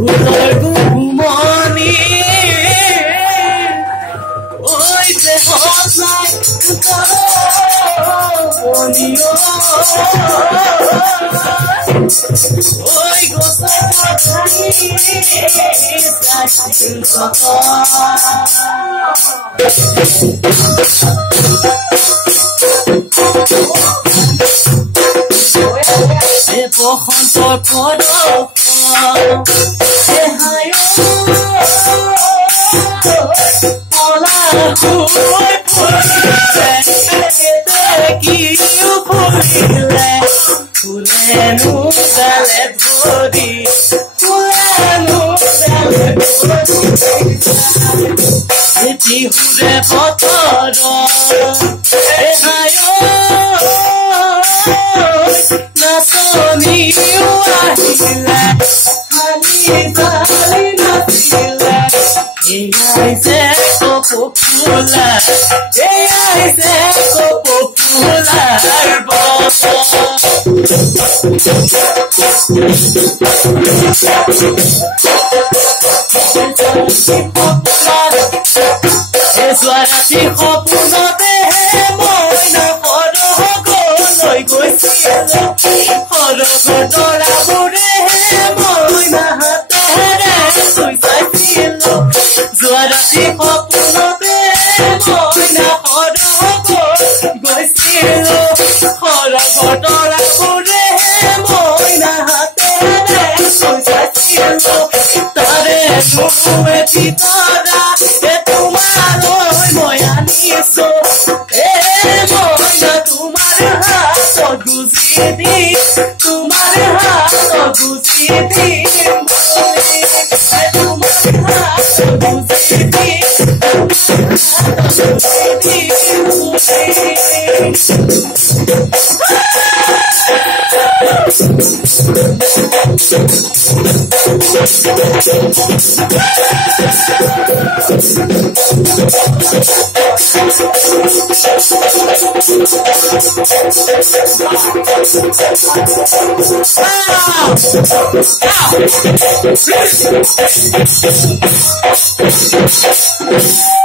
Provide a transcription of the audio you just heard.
ফুলৰ ঘুমনি ঐ যে সঁচাই বনি ঐ গছৰ বসন্তৰ ফুলেনো গালে ধৰি বিহুৰে বতৰ নাচনিও আহিলে হালি নাচিলে এয়াই যে কপৌফুলা এয়াই যে কপৌফুলাৰ বতৰ যোৱা ৰাতি সপোনতে মইনা সৰগলৈ গৈছিলো সৰগৰ তৰাবোৰে মইনা হাতেৰে চুই চাইছিলো যোৱা ৰাতি সপোনতে মইনা সৰগলৈ গৈছিলো সৰগৰ তৰাবোৰে মইনা হাতেৰে চুই চাইছিলো তাৰে ভিতৰা তোমালৈ মই আনিছো মইনা তোমাৰ হাতত গুজি দি তোমাৰ হাতত গুজি দি তোমাৰ হাতত গুজি দি Ow!